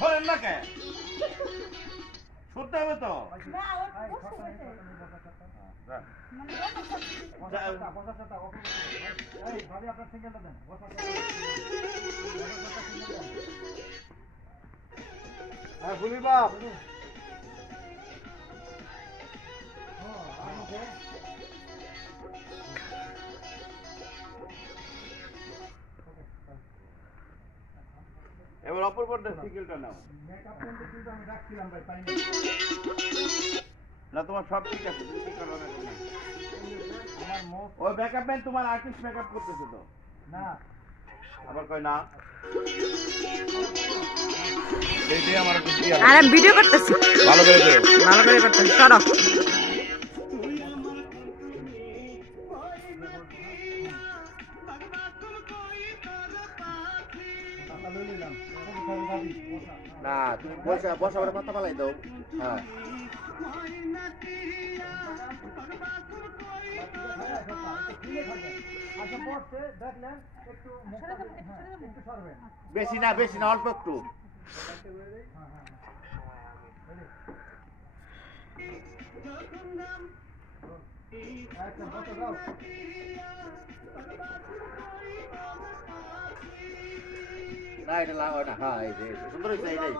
ধরেন না কে শুনতে হবে তো বাপ এবার অপর পর্দার সিঙ্গেলটা নাও না তোমার সব ঠিক আছে তুমি কি করো না ওই ব্যাকআপ ম্যান তোমার আর্টিস্ট মেকআপ করতেছে তো না আবার কয় না আর আমি ভিডিও করতেছি ভালো করে করো ভালো করে করতেছি সরো না তুমি বসা বসা করে কথা বলাই দাও হ্যাঁ বেশি না অল্প একটু না এটা লাগো না হ্যাঁ এই যে সুন্দর হয়েছে এই